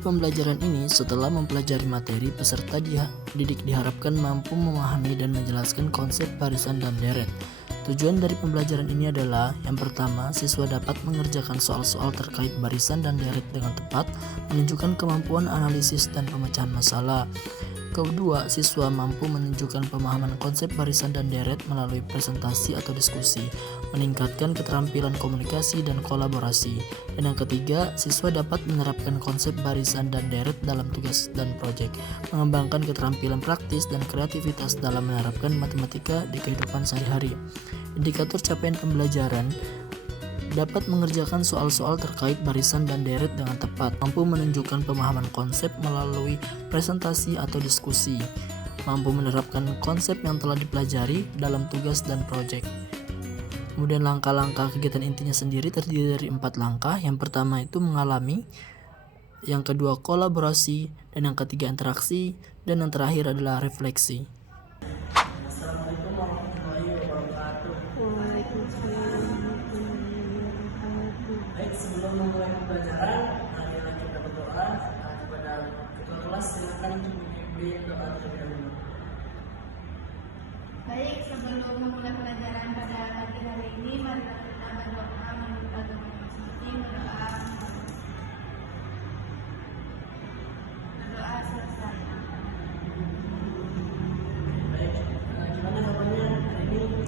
pembelajaran ini, setelah mempelajari materi, peserta didik diharapkan mampu memahami dan menjelaskan konsep barisan dan deret. Tujuan dari pembelajaran ini adalah, yang pertama, siswa dapat mengerjakan soal-soal terkait barisan dan deret dengan tepat, menunjukkan kemampuan analisis dan pemecahan masalah. Kedua, siswa mampu menunjukkan pemahaman konsep barisan dan deret melalui presentasi atau diskusi, meningkatkan keterampilan komunikasi dan kolaborasi. Dan yang ketiga, siswa dapat menerapkan konsep barisan dan deret dalam tugas dan proyek, mengembangkan keterampilan praktis dan kreativitas dalam menerapkan matematika di kehidupan sehari-hari. Indikator capaian pembelajaran: dapat mengerjakan soal-soal terkait barisan dan deret dengan tepat, mampu menunjukkan pemahaman konsep melalui presentasi atau diskusi, mampu menerapkan konsep yang telah dipelajari dalam tugas dan proyek. Kemudian langkah-langkah kegiatan intinya sendiri terdiri dari 4 langkah. Yang pertama itu mengalami, yang kedua kolaborasi, dan yang ketiga interaksi, dan yang terakhir adalah refleksi. Assalamualaikum warahmatullahi wabarakatuh. Baik, sebelum memulai pembelajaran, marilah kita berdoa kepada ketua kelas. Silakan untuk memberi doa terlebih dahulu. Baik, sebelum memulai pelajaran pada pagi hari ini, mari kita berdoa meminta doa seperti berdoa selesai. Baik, gimana kabarnya hari ini?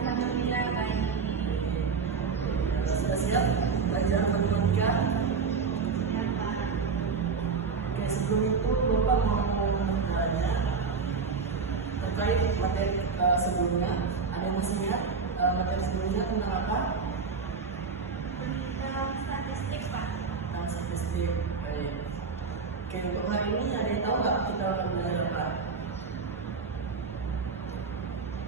Alhamdulillah baik. Sudah siap belajar matematika? Ya, Pak. Oke, sebelum itu Bapak mau bertanya terkait materi sebelumnya. Ada yang masih ingat materi sebelumnya tentang apa? Tentang statistik, Pak. Tentang statistik. Baik. Oke, untuk hari ini ada yang tahu nggak kita akan belajar apa?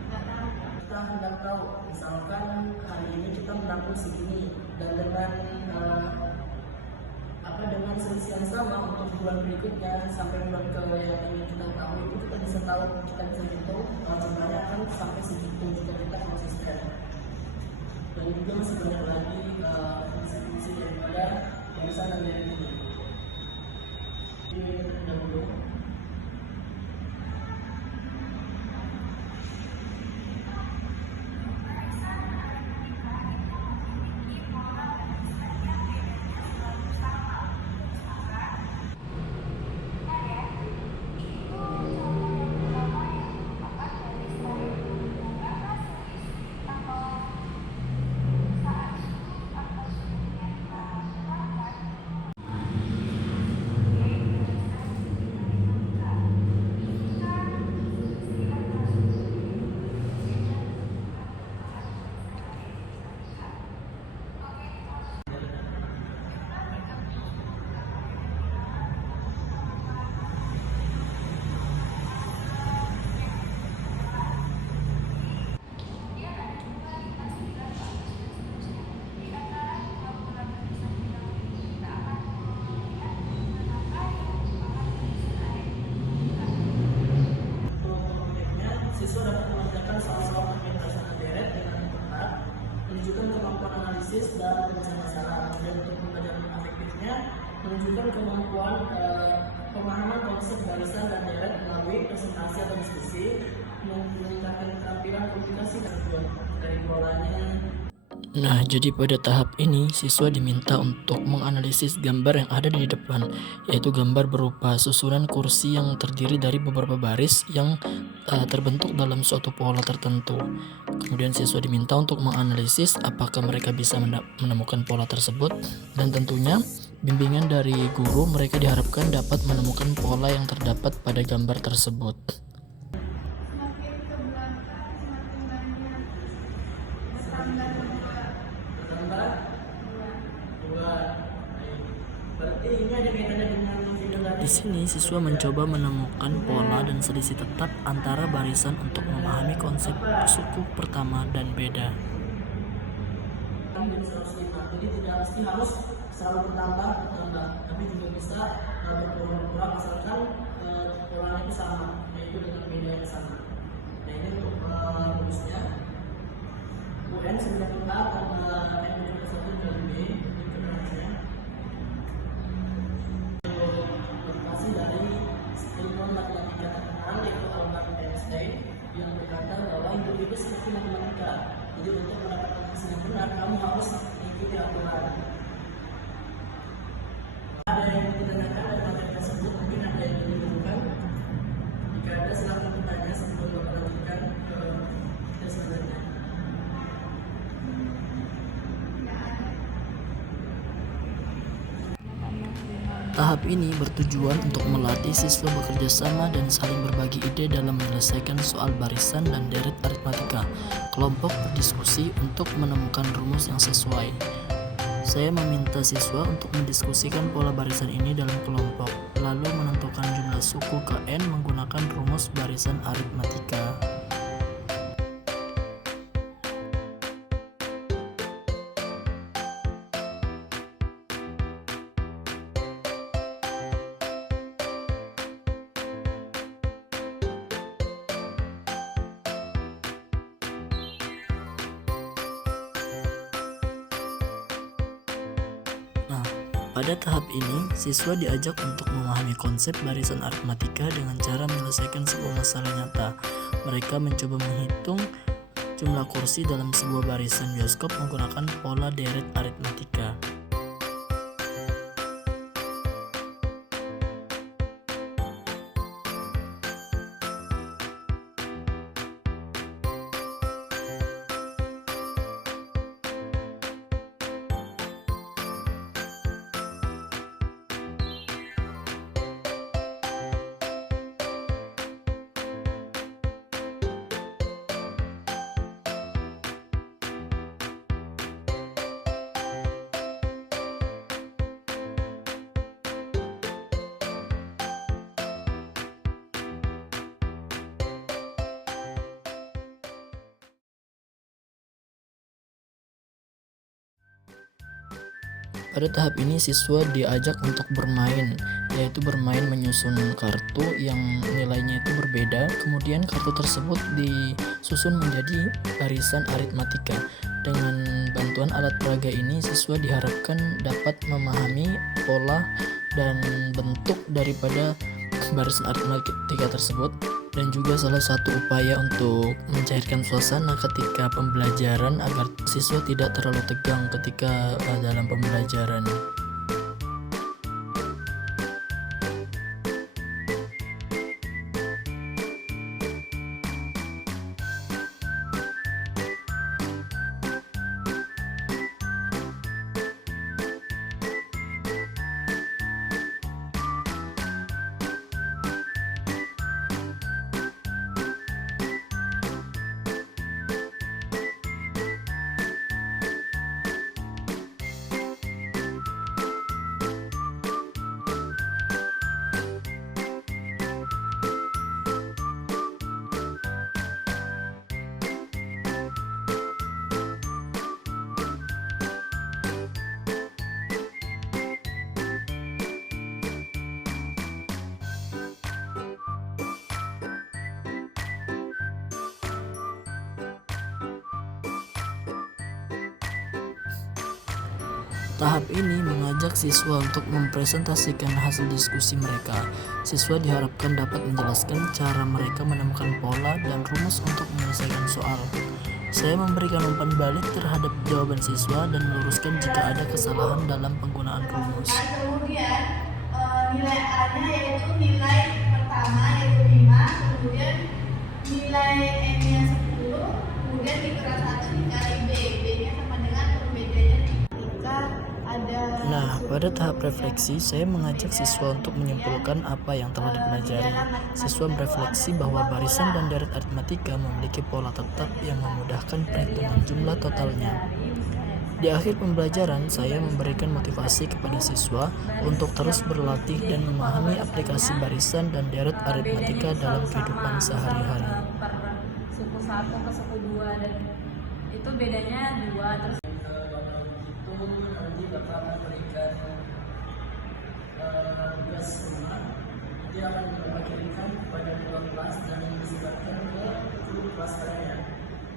Nggak tahu, Pak. Kita hendak tahu, misalkan hari ini kita menampung segini, dan dengan selisih yang sama untuk bulan berikutnya sampai bulan ke yang ingin kita tahu, itu kita bisa hitung jumlahnya akan sampai segitu jika kita konsisten. Dan juga masih banyak lagi fungsi-fungsi daripada barisan dan deret ini. Ini dahulu. Siswa dapat mengerjakan soal-soal terkait barisan dan deret dengan tepat, menunjukkan kemampuan analisis dan pemecahan masalah. Dan untuk pembelajaran efektifnya, menunjukkan kemampuan pemahaman konsep barisan dan deret melalui presentasi atau diskusi, meningkatkan keterampilan komunikasi dan tujuan dari polanya. Nah, jadi pada tahap ini siswa diminta untuk menganalisis gambar yang ada di depan, yaitu gambar berupa susunan kursi yang terdiri dari beberapa baris yang terbentuk dalam suatu pola tertentu. Kemudian siswa diminta untuk menganalisis apakah mereka bisa menemukan pola tersebut, dan tentunya bimbingan dari guru mereka diharapkan dapat menemukan pola yang terdapat pada gambar tersebut. Semakin ke belakang, semakin banyak bertambah dua. Berarti ini ada kaitannya dengan video tadi. Di sini siswa mencoba menemukan pola dan selisih tetap antara barisan untuk memahami konsep suku pertama dan beda. Jadi tidak mesti harus selalu bertambah, tapi juga bisa berkurang asalkan polanya itu sama, yaitu dengan beda yang sama. Nah, ini untuk rumusnya UN 9A tambah N 1 dari B, itu rumusnya. Jadi untuk mendapatkan hasil yang benar, kamu harus mengikuti aturan. Ada yang ditanyakan dari materi tersebut, mungkin ada yang dibingungkan. Jika ada, silakan bertanya sebelum Bapak lanjutkan ke tes selanjutnya. Tahap ini bertujuan untuk melatih siswa bekerja sama dan saling berbagi ide dalam menyelesaikan soal barisan dan deret aritmatika. Kelompok berdiskusi untuk menemukan rumus yang sesuai. Saya meminta siswa untuk mendiskusikan pola barisan ini dalam kelompok, lalu menentukan jumlah suku ke N menggunakan rumus barisan aritmatika. Nah, pada tahap ini, siswa diajak untuk memahami konsep barisan aritmatika dengan cara menyelesaikan sebuah masalah nyata. Mereka mencoba menghitung jumlah kursi dalam sebuah barisan bioskop menggunakan pola deret aritmatika. Pada tahap ini siswa diajak untuk bermain, yaitu bermain menyusun kartu yang nilainya itu berbeda. Kemudian kartu tersebut disusun menjadi barisan aritmatika. Dengan bantuan alat peraga ini, siswa diharapkan dapat memahami pola dan bentuk daripada barisan aritmatika tersebut, dan juga salah satu upaya untuk mencairkan suasana ketika pembelajaran agar siswa tidak terlalu tegang ketika dalam pembelajaran. Tahap ini mengajak siswa untuk mempresentasikan hasil diskusi mereka. Siswa diharapkan dapat menjelaskan cara mereka menemukan pola dan rumus untuk menyelesaikan soal. Saya memberikan umpan balik terhadap jawaban siswa dan meluruskan jika ada kesalahan dalam penggunaan rumus. Kemudian nilai A-nya yaitu nilai pertama yaitu 5, kemudian nilai N-nya 10, kemudian dikurangi 1 dikali B. B-nya sama dengan perbedaannya jika ada. Nah, pada tahap refleksi, saya mengajak siswa untuk menyimpulkan apa yang telah dipelajari. Siswa berefleksi bahwa barisan dan deret aritmatika memiliki pola tetap yang memudahkan perhitungan jumlah totalnya. Di akhir pembelajaran, saya memberikan motivasi kepada siswa untuk terus berlatih dan memahami aplikasi barisan dan deret aritmatika dalam kehidupan sehari-hari. Per suku 1 ke suku 2 dan itu bedanya 2 terus Nanti Bapak akan berikan tugas rumah. Dia akan Bapak kirimkan kepada dua kelas dan disebarkan ke seluruh kelas kalian.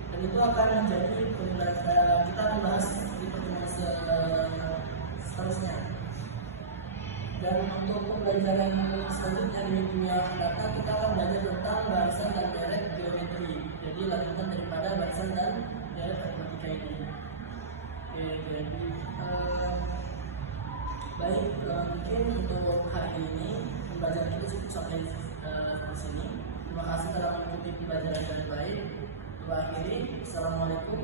Dan itu akan menjadi pembelajaran kita akan bahas di pertemuan seterusnya. Dan untuk pembelajaran selanjutnya di minggu yang akan datang, kita akan belajar tentang barisan dan deret geometri. Jadi lanjutan daripada barisan dan ya matematika ini. Oke, jadi baik, mungkin untuk hari ini pembelajaran kita cukup sampai di sini. Terima kasih telah mengikuti pembelajaran dengan baik. Akhiri, assalamualaikum